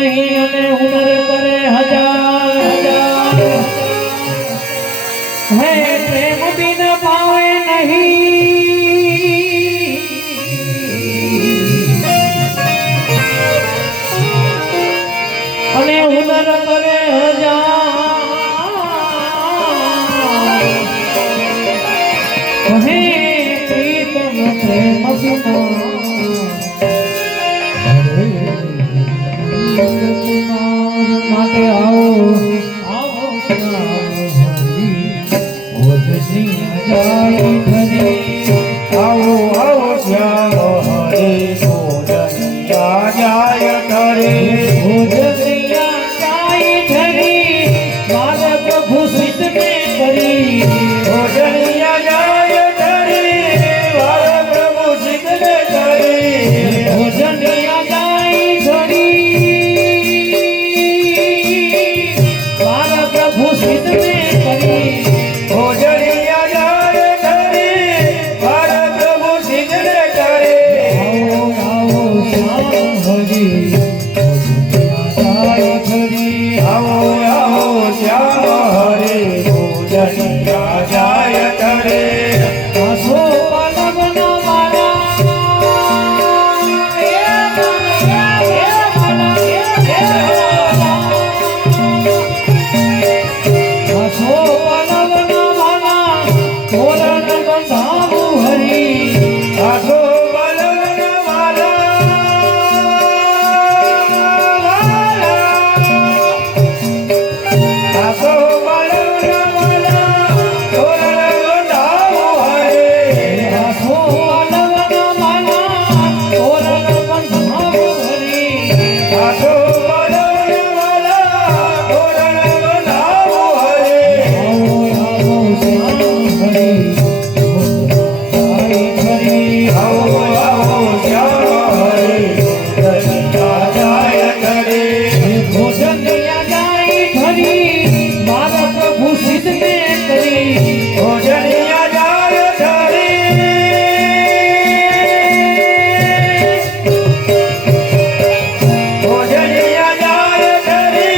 नहीं अने हुनर करे हजार हजार है प्रेम बिन पावे नहीं अने हुनर करे हजार है प्रीतम प्रेम बिना माते आओ आओ जाए घरे आओ आओ श्याम हरे भोजनिया जाय करे भोजनिया जाए घरे मारा प्रभु सिद्ध में करी भोजनिया जाय करे मारा प्रभु सिद्ध में करे भोजनिया जाए घरे मारा प्रभु सिद्ध में करी भोजनिया जाय करे मारा प्रभु सिद्ध में करे आओ आओ श्याम हरि जाए घरे आओ आओ श्याम हरे भोजनिया जाय करे आसो पलवन मारा ए मन आसो पलवन मारा तोरण बंधाऊ हरि आसो बलवन माला आसो बलवन माला तोरण बंधाऊ हरे आसो पलवन मारा तोरण बंधाऊ हरि आसो बलवन माला तोरण बंधाऊ हरे आओ आओ श्याम हरि जाए घरे आओ आओ श्याम हरे भोजनिया जाय करे भोजन लिया जाए घरी मारा प्रभु सिद्ध में करी भोजनिया जाय करे भोजनिया जाय करे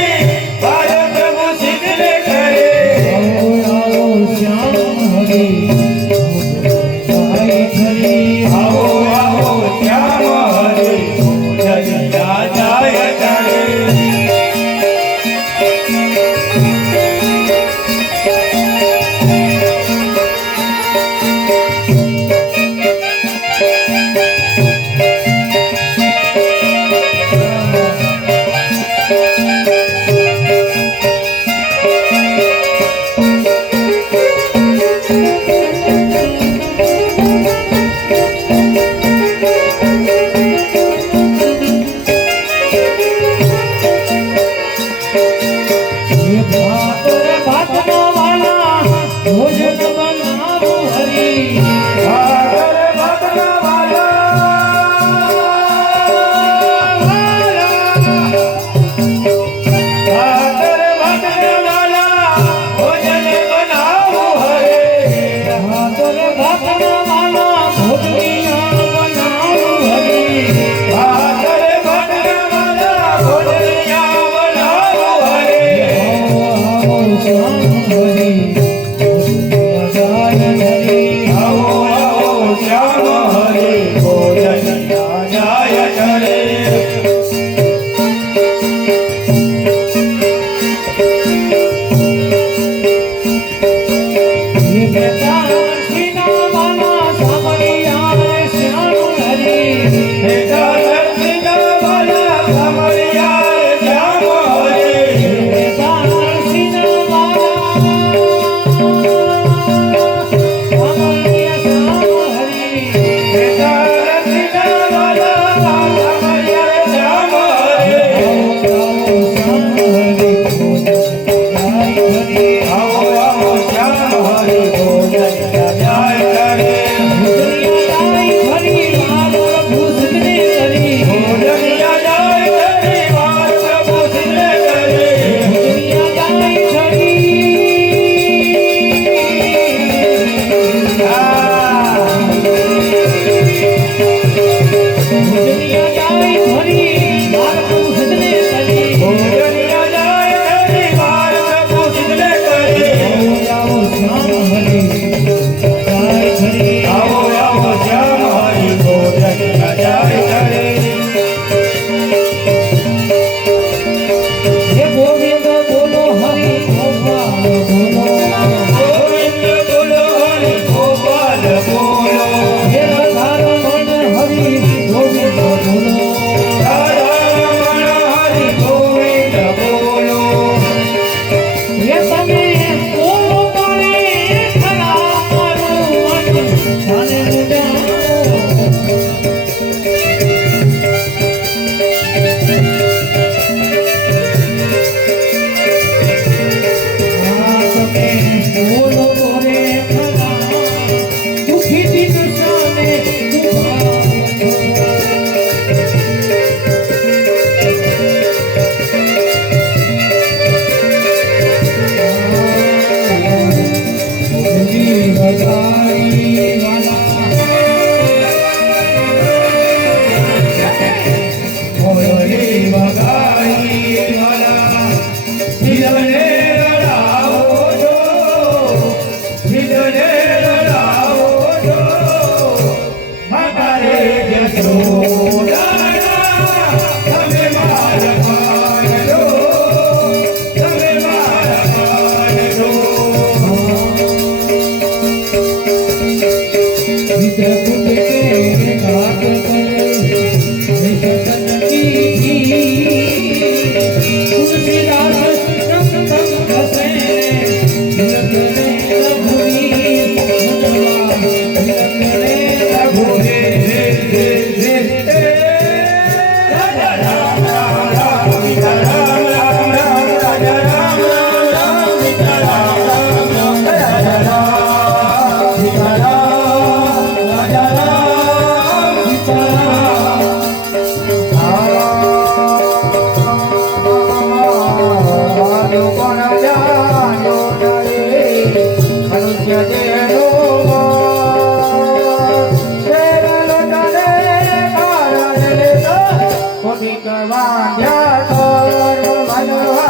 बार प्रभु सिद्ध में करे आओ आओ श्याम हरि जाए घरी आओ आओ श्याम हरे भोजनिया जाय करे ये भात रे भातना वाला भोजन बनाओ हरि सागर बदला वाला सागर बदला वाला भोजन बनाओ हरे भात रे भातना वाला भोजनिया बनाओ हरि सागर बदला वाला भोजनिया बनाओ हरे आओ आओ श्याम हरि जाए घरे आओ आओ श्याम हरे भोजनिया जाय करे ये बेटा सीना वाला सामरिया श्याम हरि बेटा दर्शिना वाला समरिया श्याम हरे बेटा सीना वाला सामरिया श्याम हरि बेटा दर्शिना वाला समरिया श्याम हरे आओ आओ श्याम हरि जाए घरे आओ आओ श्याम हरे भोजनिया जाय करे दुनिया जाए घरी मारो भूसने करी भोजनिया जाय करे वार प्रभु सिद्ध करे दुनिया जाए घरी दुनिया जाए घरी मारो भूसने करी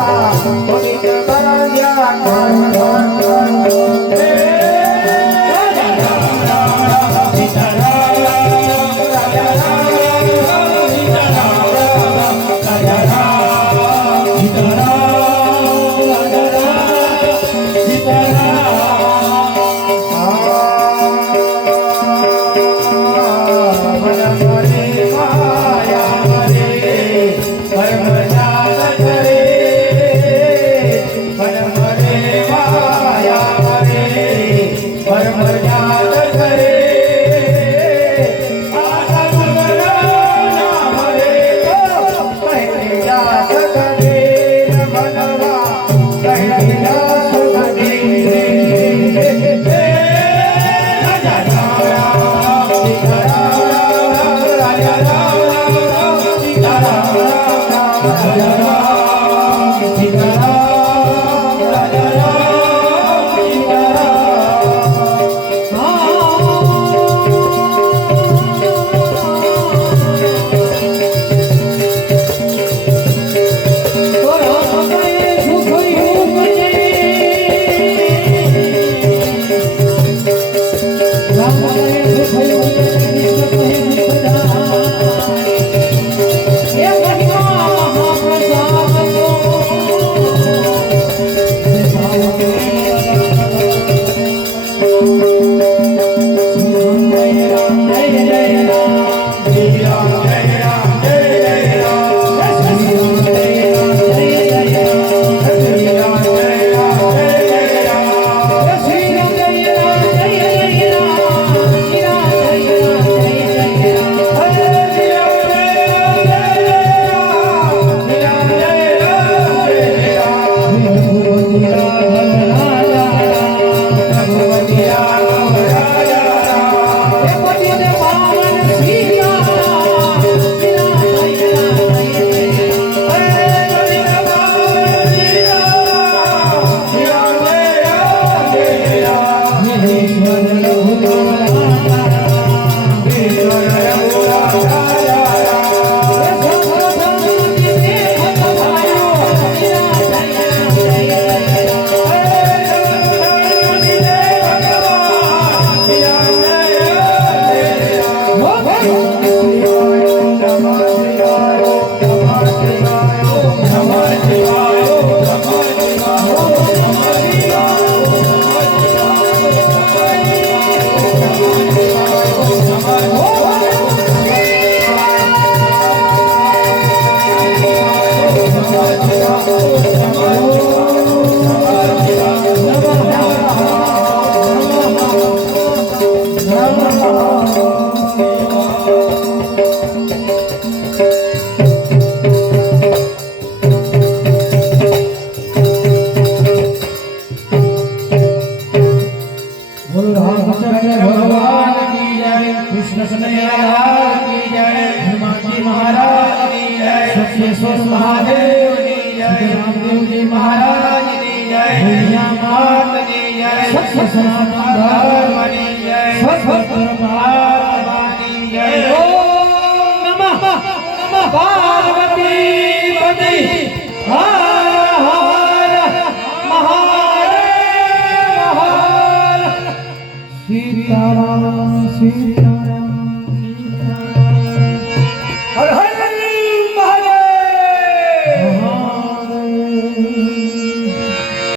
पवित्र बांध्या घर सिद्धेश्वर महादेव की जय, रामदेव जी महाराज की जय, भैया मात की जय, सत्य सनातन धर्म की जय, सत्य परमात्मा की जय। ओम नमः पार्वती पति हर हर महादेव हर। सीताराम सीता